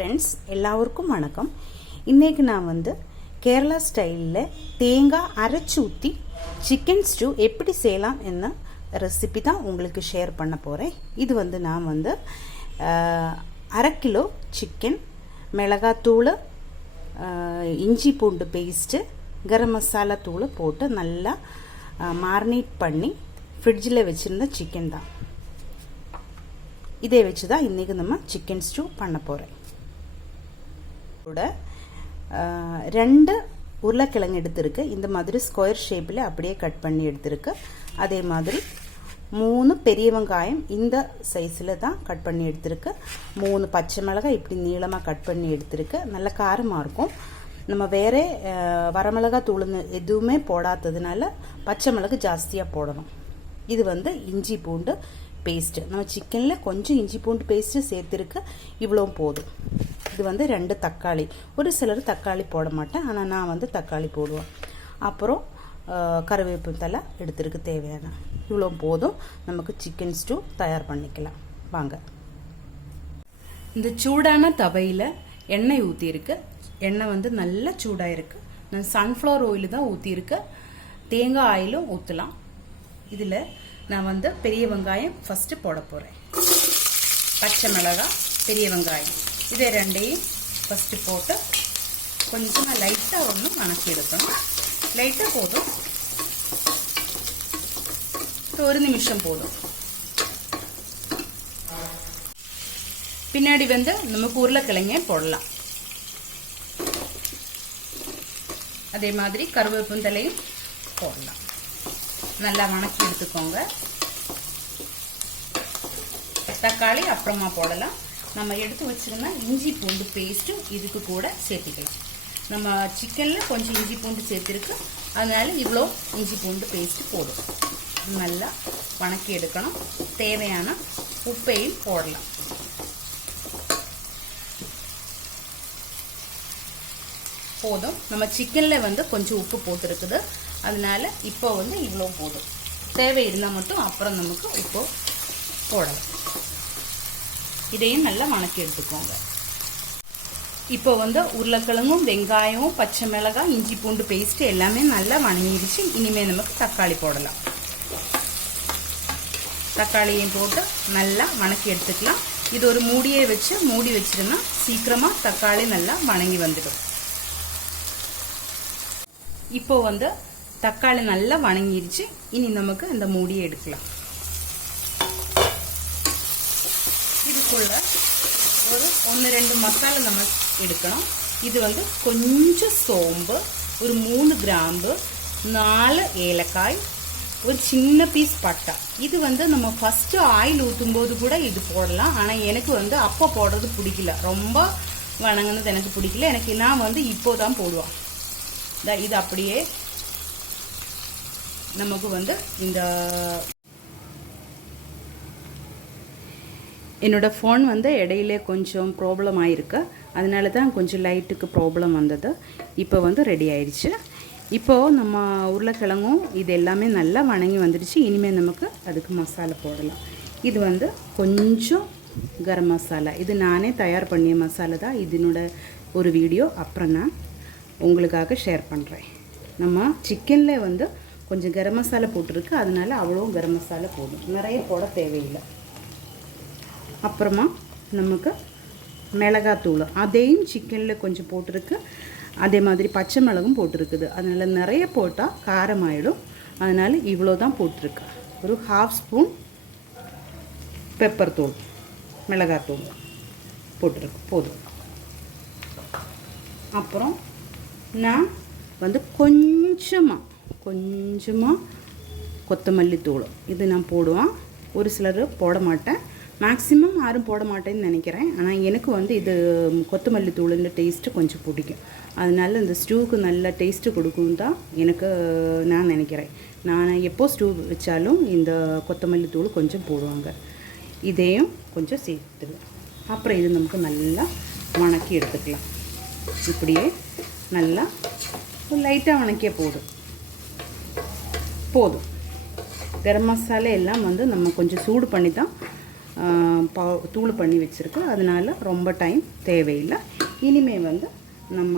Friends எல்லாருக்கும் வணக்கம். இன்றைக்கி நான் வந்து கேரளா ஸ்டைலில் தேங்காய் அரைச்சி ஊற்றி சிக்கன் ஸ்டூ எப்படி செய்யலாம் என்ன ரெசிபி தான் உங்களுக்கு ஷேர் பண்ண போகிறேன். இது வந்து நான் வந்து 1/2 கிலோ சிக்கன், மிளகாத்தூள், இஞ்சி பூண்டு பேஸ்ட்டு, கரம் மசாலா தூள் போட்டு நல்லா மாரினேட் பண்ணி ஃப்ரிட்ஜில் வச்சுருந்த சிக்கன் தான். இதை வச்சு தான் இன்றைக்கி நம்ம சிக்கன் ஸ்டூ பண்ண போகிறேன். கூட 2 உருளைக்கிழங்கு எடுத்திருக்கு. இந்த மாதிரி ஸ்கொயர் ஷேப்பில் அப்படியே கட் பண்ணி எடுத்திருக்கு. அதே மாதிரி 3 பெரிய வெங்காயம் இந்த சைஸில் தான் கட் பண்ணி எடுத்திருக்கு. 3 பச்சை மிளகாய் இப்படி நீளமாக கட் பண்ணி எடுத்திருக்கு. நல்ல காரமாக இருக்கும். நம்ம வேறு வரமிளகாய் தூளுன்னு எதுவுமே போடாததுனால பச்சை மிளகு ஜாஸ்தியாக போடணும். இது வந்து இஞ்சி பூண்டு பேஸ்ட்டு. நம்ம சிக்கனில் கொஞ்சம் இஞ்சி பூண்டு பேஸ்ட்டு சேர்த்துருக்கு, இவ்வளோ போதும். இது வந்து 2 தக்காளி. ஒரு சிலர் தக்காளி போட மாட்டேன், ஆனால் நான் வந்து தக்காளி போடுவேன். அப்புறம் கருவேப்பிலை தலை எடுத்துருக்கு தேவையான. இவ்வளோ போதும். நமக்கு சிக்கன் ஸ்டூ தயார் பண்ணிக்கலாம் வாங்க. இந்த சூடான தவையில் எண்ணெய் ஊற்றிருக்கு. எண்ணெய் வந்து நல்லா சூடாக இருக்குது. நான் சன்ஃப்ளவர் ஆயில் தான் ஊற்றிருக்கு. தேங்காய் ஆயிலும் ஊற்றலாம். இதில் நான் வந்து பெரிய வெங்காயம் ஃபஸ்ட்டு போட போகிறேன். பச்சை மிளகாய், பெரிய வெங்காயம் இதை 2ஐயும் ஃபஸ்ட்டு போட்டு கொஞ்சம் லைட்டாக ஒன்று வணக்கி எடுக்கணும். லைட்டாக போதும், 1 நிமிஷம் போதும். பின்னாடி வந்து நமக்கு உருளைக்கிழங்க போடலாம். அதே மாதிரி கருவேப்பிலை தலையும் போடலாம். நல்லா வணக்கி எடுத்துக்கோங்க. தக்காளி அப்புறமா போடலாம். நம்ம எடுத்து வச்சிருந்தா இஞ்சி பூண்டு பேஸ்ட்டு இதுக்கு கூட சேர்த்துக்கலாம். நம்ம சிக்கனில் கொஞ்சம் இஞ்சி பூண்டு சேர்த்துருக்கு, அதனால இவ்வளோ இஞ்சி பூண்டு பேஸ்ட்டு போடும். நல்லா வணக்கி எடுக்கணும். தேவையான உப்பையும் போடலாம். போதும். நம்ம சிக்கனில் வந்து கொஞ்சம் உப்பு போட்டுருக்குது, அதனால இப்போ வந்து இவ்வளோ போதும். தேவை இருந்தால் மட்டும் அப்புறம் நமக்கு உப்பு போடலாம். இதையும் நல்லா வணக்கி எடுத்துக்கோங்க. இப்போ வந்து உருளைக்கிழங்கும் வெங்காயமும் பச்சை மிளகாய் இஞ்சி பூண்டு பேஸ்ட்டு எல்லாமே நல்லா வணங்கிடுச்சு. இனிமேல் நமக்கு தக்காளி போடலாம். தக்காளியும் போட்டு நல்லா வணக்கி எடுத்துக்கலாம். இது ஒரு மூடியை வச்சு மூடி வச்சிருந்தா சீக்கிரமாக தக்காளி நல்லா வணங்கி வந்துடும். இப்போ வந்து தக்காளி நல்லா வணங்கிடுச்சு. இனி நமக்கு இந்த மூடியை எடுக்கலாம். இதுக்குள்ள ஒரு 1-2 மசாலா நம்ம எடுக்கணும். இது வந்து கொஞ்சம் சோம்பு, ஒரு 3 கிராம்பு, 4 ஏலக்காய், ஒரு சின்ன பீஸ் பட்டை. இது வந்து நம்ம ஃபஸ்ட்டு ஆயில் ஊற்றும் போது கூட இது போடலாம். ஆனால் எனக்கு வந்து அப்போ போடுறது பிடிக்கல, ரொம்ப வணங்கினது எனக்கு பிடிக்கல. நான் வந்து இப்போ தான் போடுவேன். இது அப்படியே நமக்கு வந்து இந்த என்னோட ஃபோன் வந்து இடையிலே கொஞ்சம் ப்ராப்ளம் ஆகிருக்கு, அதனால தான் கொஞ்சம் லைட்டுக்கு ப்ராப்ளம் வந்தது. இப்போ வந்து ரெடி ஆயிடுச்சு. இப்போது நம்ம உருளைக்கிழங்கும் இது எல்லாமே நல்லா வணங்கி வந்துடுச்சு. இனிமேல் நமக்கு அதுக்கு மசாலா போடலாம். இது வந்து கொஞ்சம் கரம் மசாலா. இது நானே தயார் பண்ணிய மசாலா தான். இதனோட ஒரு வீடியோ அப்புறம் நான் உங்களுக்காக ஷேர் பண்ணுறேன். நம்ம சிக்கனில் வந்து கொஞ்சம் கரம் மசாலா போட்டிருக்கு, அதனால அவ்வளோ கரம் மசாலா போடும், நிறைய போட தேவையில்லை. அப்புறமா நமக்கு மிளகாத்தூள் அதையும் சிக்கனில் கொஞ்சம் போட்டிருக்கு. அதே மாதிரி பச்சை மிளகும் போட்டிருக்குது, அதனால் நிறைய போட்டால் காரமாயிடும். அதனால் இவ்வளோ தான் போட்டிருக்கு. ஒரு 1/2 ஸ்பூன் பெப்பர் தூள், மிளகாத்தூள் போட்டிருக்கு, போதும். அப்புறம் நான் வந்து கொஞ்சமாக கொத்தமல்லி தூள் இது நான் போடுவேன். ஒரு சிலர் போட மாட்டேன், மேக்ஸிமம் யாரும் போட மாட்டேன்னு நினைக்கிறேன். ஆனால் எனக்கு வந்து இது கொத்தமல்லி தூளுன்ற டேஸ்ட்டு கொஞ்சம் பிடிக்கும். அதனால இந்த ஸ்டூவுக்கு நல்ல டேஸ்ட்டு கொடுக்கும் தான் நான் நினைக்கிறேன். நான் எப்போ ஸ்டூ வச்சாலும் இந்த கொத்தமல்லி தூள் கொஞ்சம் போடுவாங்க. இதையும் கொஞ்சம் சேர்த்துடுவேன். அப்புறம் இது நமக்கு நல்லா வணக்கி எடுத்துக்கலாம். இப்படியே நல்லா லைட்டாக வணக்கிய போதும். கரம் மசாலா எல்லாம் வந்து நம்ம கொஞ்சம் சூடு பண்ணி தான் தூள் பண்ணி வச்சுருக்கு. அதனால் ரொம்ப டைம் தேவையில்லை. இனிமேல் வந்து நம்ம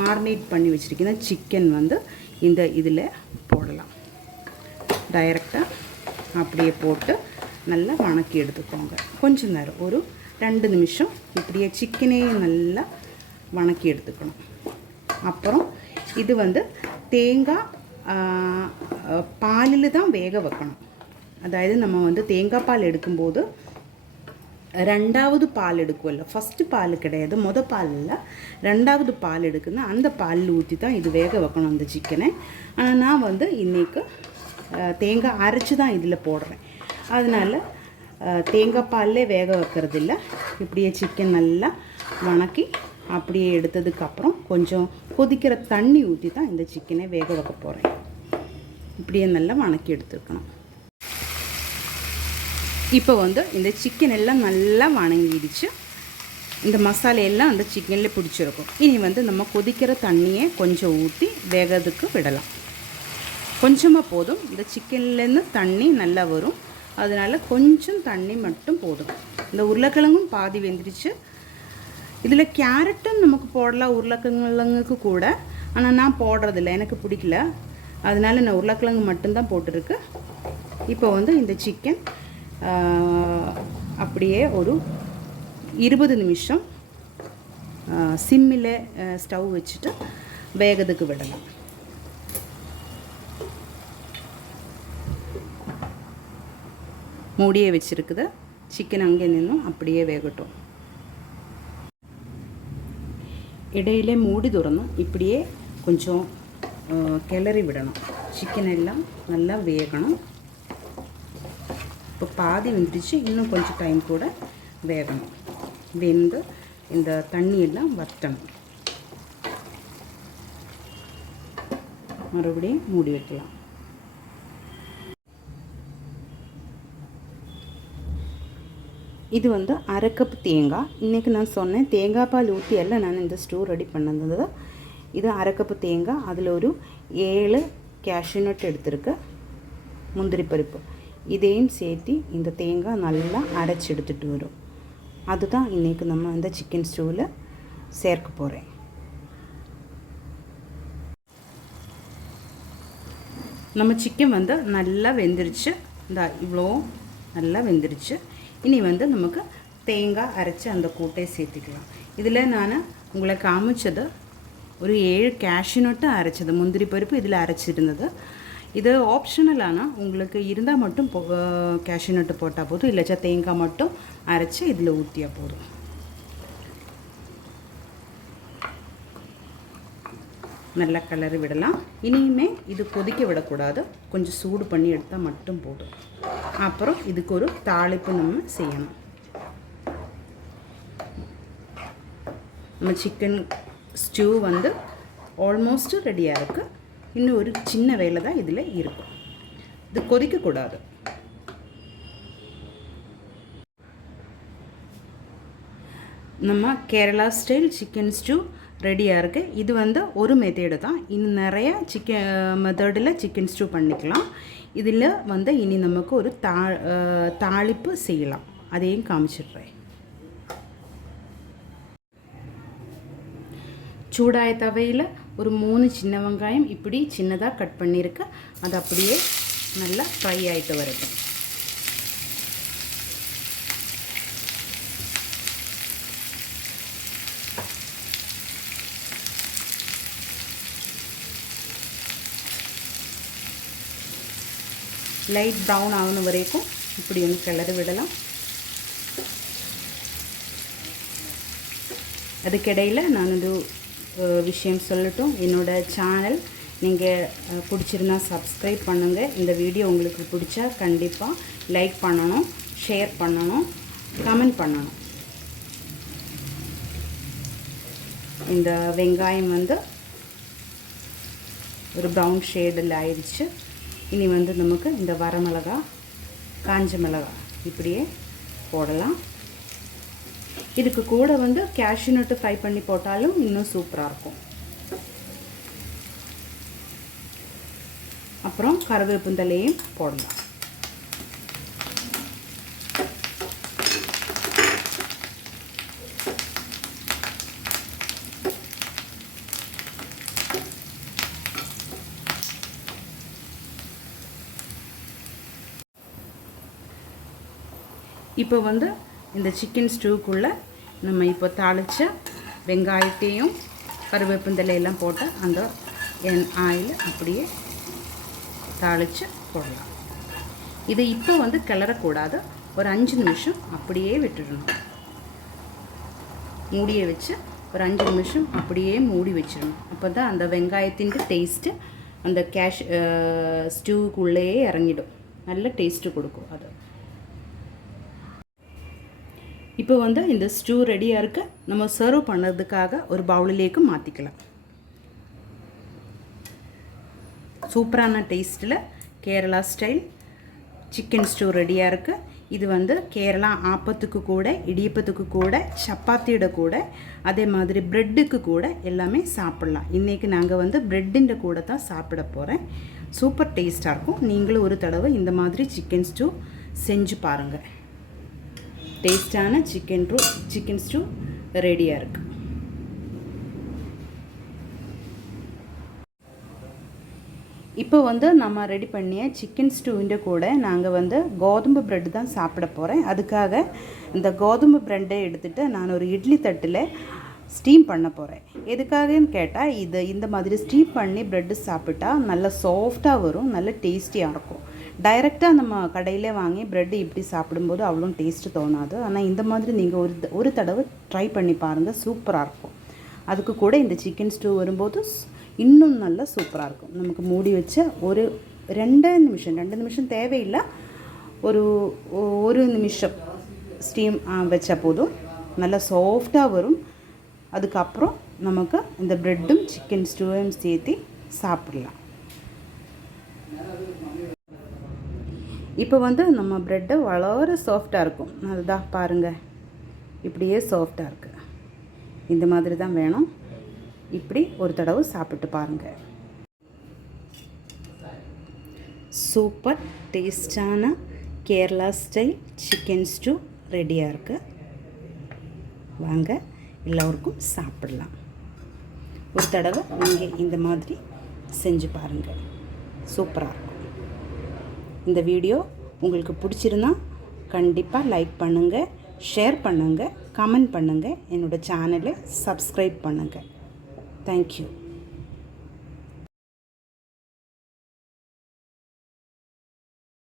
மாரினேட் பண்ணி வச்சுருக்கிற சிக்கன் வந்து இந்த இதில் போடலாம். டைரெக்டாக அப்படியே போட்டு நல்லா வணக்கி எடுத்துக்கோங்க. கொஞ்ச நேரம் ஒரு 2 நிமிஷம் இப்படியே சிக்கனையும் நல்லா வணக்கி எடுத்துக்கணும். அப்புறம் இது வந்து தேங்காய் பாலில் தான் வேக வைக்கணும். அதாவது நம்ம வந்து தேங்காய் பால் எடுக்கும்போது 2வது பால் எடுக்கும்ல, ஃபஸ்ட்டு பால் கிடையாது, பாலில் 2வது பால் எடுக்குன்னா அந்த பாலில் ஊற்றி தான் இது வேக வைக்கணும் அந்த சிக்கனை. ஆனால் நான் வந்து இன்றைக்கு தேங்காய் அரைச்சி தான் இதில் போடுறேன். அதனால் தேங்காய் பால்லே வேக வைக்கிறது இல்லை. இப்படியே சிக்கன் நல்லா வணக்கி அப்படியே எடுத்ததுக்கப்புறம் கொஞ்சம் கொதிக்கிற தண்ணி ஊற்றி தான் இந்த சிக்கனை வேக வைக்க போகிறேன். இப்படியே நல்லா வணக்கி எடுத்துருக்கணும். இப்போ வந்து இந்த சிக்கன் எல்லாம் நல்லா வணங்கிடுச்சு. இந்த மசாலையெல்லாம் அந்த சிக்கனில் பிடிச்சிருக்கும். இனி வந்து நம்ம கொதிக்கிற தண்ணியை கொஞ்சம் ஊற்றி வேகிறதுக்கு விடலாம். கொஞ்சமாக போதும். இந்த சிக்கன்லேருந்து தண்ணி நல்லா வரும். அதனால் கொஞ்சம் தண்ணி மட்டும் போதும். இந்த உருளைக்கிழங்கும் பாதி வெந்துடுச்சு. இதில் கேரட்டும் நமக்கு போடலாம் உருளைக்கிழங்குக்கு கூட. ஆனால் நான் போடுறதில்ல, எனக்கு பிடிக்கல. அதனால் நான் உருளைக்கிழங்கு மட்டும்தான் போட்டிருக்கு. இப்போ வந்து இந்த சிக்கன் அப்படியே ஒரு 20 நிமிஷம் சிம்மில் ஸ்டவ் வச்சுட்டு வேகிறதுக்கு விடலாம். மூடியே வச்சுருக்குது. சிக்கன் அங்கே நின்றும் அப்படியே வேகட்டும். இடையில மூடி துறந்து இப்படியே கொஞ்சம் கிளறி விடணும். சிக்கன் எல்லாம் நல்லா வேகணும். இப்போ பாதி வெந்துடுச்சு. இன்னும் கொஞ்சம் டைம் கூட வேகணும். வெந்து இந்த தண்ணியெல்லாம் வற்றணும். மறுபடியும் மூடி வைக்கலாம். இது வந்து 1/2 கப் தேங்காய். இன்றைக்கி நான் சொன்னேன் தேங்காய் பால் ஊற்றி எல்லாம் நான் இந்த ஸ்டூ ரெடி பண்ணது. இது 1/2 கப் தேங்காய். அதில் ஒரு 7 கேஷ்யூ நட் எடுத்துருக்கு, முந்திரி பருப்பு. இதையும் சேர்த்து இந்த தேங்காய் நல்லா அரைச்சி எடுத்துகிட்டு வரும். அதுதான் இன்றைக்கி நம்ம இந்த சிக்கன் ஸ்டூவில் சேர்க்க போகிறேன். நம்ம சிக்கன் வந்து நல்லா வெந்துருச்சு. இந்த இவ்வளோ நல்லா வெந்துருச்சு. இனி வந்து நமக்கு தேங்காய் அரைச்சி அந்த கூட்டை சேர்த்துக்கலாம். இதில் நான் உங்களை காமிச்சது ஒரு 7 கேஷ்யூ நட்டு அரைச்சது, முந்திரி பருப்பு இதில் அரைச்சிருந்தது. இது ஆப்ஷனலான உங்களுக்கு இருந்தால் மட்டும் கேஷ்யூ நட்டு போட்டால் போதும், இல்லைச்சா தேங்காய் மட்டும் அரைச்சி இதில் ஊற்றியா போதும். நல்லா கிளறி விடலாம். இனிமே இது கொதிக்க விடக்கூடாது, கொஞ்சம் சூடு பண்ணி எடுத்தால் மட்டும் போதும். அப்புறம் இதுக்கு ஒரு தாளிப்பு நம்ம செய்யணும். நம்ம சிக்கன் ஸ்டூ வந்து ஆல்மோஸ்ட் ரெடியாக இருக்குது. இன்னும் ஒரு சின்ன வேலை தான் இதில் இருக்கும். இது கொதிக்கக்கூடாது. நம்ம கேரளா ஸ்டைல் சிக்கன் ஸ்டூ ரெடியாக இருக்குது. இது வந்து ஒரு மெத்தேடு தான். இன்னும் நிறைய மெத்தடில் சிக்கன் ஸ்டூ பண்ணிக்கலாம். இதில் வந்து இனி நமக்கு ஒரு தாளிப்பு செய்யலாம். அதையும் காமிச்சிடுறேன். சூடாய தவையில் ஒரு 3 சின்ன வெங்காயம் இப்படி சின்னதாக கட் பண்ணியிருக்கு. அது அப்படியே நல்லா ஃப்ரை ஆகிட்டு வரட்டும். லைட் ப்ரௌன் ஆகுன வரைக்கும் இப்படி ஒன்று கிளறி விடலாம். அதுக்கிடையில் நான் ஒரு விஷயம் சொல்லட்டும். என்னோடய சேனல் நீங்கள் பிடிச்சிருந்தா சப்ஸ்கிரைப் பண்ணுங்கள். இந்த வீடியோ உங்களுக்கு பிடிச்சா கண்டிப்பாக லைக் பண்ணணும், ஷேர் பண்ணணும், கமெண்ட் பண்ணணும். இந்த வெங்காயம் வந்து ஒரு ப்ரௌன் ஷேடில் ஆயிடுச்சு. இனி வந்து நமக்கு இந்த வரமிளகா, காஞ்ச மிளகாய் இப்படியே போடலாம். இதுக்கு கூட வந்து கேஷ்யூ நட்டு ஃப்ரை பண்ணி போட்டாலும் இன்னும் சூப்பராக இருக்கும். அப்புறம் கருவேப்பிலையும் போடலாம். இப்போ வந்து இந்த சிக்கன் ஸ்டூக்குள்ளே நம்ம இப்போ தாளித்த வெங்காயத்தையும் கருவேப்பிந்தலையெல்லாம் போட்டு அந்த ஆயில் அப்படியே தாளித்து போடலாம். இதை இப்போ வந்து கிளறக்கூடாது, ஒரு 5 நிமிஷம் அப்படியே விட்டுடணும். மூடியை வச்சு ஒரு 5 நிமிஷம் அப்படியே மூடி வச்சிடணும். அப்போ தான் அந்த வெங்காயத்தின் டேஸ்ட்டு அந்த ஸ்டூக்குள்ளேயே இறங்கிடும், நல்ல டேஸ்ட்டு கொடுக்கும் அது. இப்போ வந்து இந்த ஸ்டூ ரெடியாக இருக்க நம்ம சர்வ் பண்ணுறதுக்காக ஒரு பவுலிலேக்கு மாற்றிக்கலாம். சூப்பரான டேஸ்ட்டில் கேரளா ஸ்டைல் சிக்கன் ஸ்டூ ரெடியாக இருக்குது. இது வந்து கேரளா ஆப்பத்துக்கு கூட, இடியப்பத்துக்கு கூட, சப்பாத்தியோட கூட, அதே மாதிரி ப்ரெட்டுக்கு கூட எல்லாமே சாப்பிட்லாம். இன்றைக்கி நாங்கள் வந்து ப்ரெட்டிൻ്റെ கூட தான் சாப்பிட போகிறேன். சூப்பர் டேஸ்ட்டாக இருக்கும். நீங்களும் ஒரு தடவை இந்த மாதிரி சிக்கன் ஸ்டூ செஞ்சு பாருங்கள். டேஸ்டான சிக்கன் ஸ்டூ ரெடியாக இருக்குது. இப்போ வந்து நம்ம ரெடி பண்ணிய சிக்கன் ஸ்டூவிൻ്റെ கூட நாங்கள் வந்து கோதுமை ப்ரெட்டு தான் சாப்பிட போகிறேன். அதுக்காக இந்த கோதுமை ப்ரெட்டை எடுத்துகிட்டு நான் ஒரு இட்லி தட்டில் ஸ்டீம் பண்ண போகிறேன். எதுக்காகன்னு கேட்டால் இந்த மாதிரி ஸ்டீம் பண்ணி ப்ரெட்டு சாப்பிட்டா நல்லா சாஃப்டாக வரும், நல்ல டேஸ்டியாக இருக்கும். டைரெக்டாக நம்ம கடையிலே வாங்கி ப்ரெட்டு இப்படி சாப்பிடும்போது அவ்வளோ டேஸ்ட்டு தோணாது. ஆனால் இந்த மாதிரி நீங்கள் ஒரு தடவை ட்ரை பண்ணி பாருங்கள், சூப்பராக இருக்கும். அதுக்கு கூட இந்த சிக்கன் ஸ்டூ வரும்போது இன்னும் நல்லா சூப்பராக இருக்கும். நமக்கு மூடி வச்ச ஒரு 2 நிமிஷம் தேவையில்லை, ஒரு நிமிஷம் ஸ்டீம் வச்சா போதும், நல்லா சாஃப்டாக வரும். அதுக்கப்புறம் நமக்கு இந்த ப்ரெட்டும் சிக்கன் ஸ்டூவையும் சேர்த்து சாப்பிடலாம். இப்போ வந்து நம்ம ப்ரெட்டு வளர சாஃப்டாக இருக்கும். அதுதான் பாருங்கள், இப்படியே சாஃப்டாக இருக்குது. இந்த மாதிரி தான் வேணும். இப்படி ஒரு தடவை சாப்பிட்டு பாருங்கள். சூப்பர் டேஸ்டான கேரளா ஸ்டைல் சிக்கன் ஸ்டூ ரெடியாக இருக்குது. வாங்க எல்லோருக்கும் சாப்பிடலாம். ஒரு தடவை நீங்கள் இந்த மாதிரி செஞ்சு பாருங்கள், சூப்பராக இருக்கும். இந்த வீடியோ உங்களுக்கு பிடிச்சிருந்தா கண்டிப்பாக லைக் பண்ணுங்கள், ஷேர் பண்ணுங்கள், கமெண்ட் பண்ணுங்கள், என்னோடய சேனலை சப்ஸ்கிரைப் பண்ணுங்கள். தேங்க்யூ.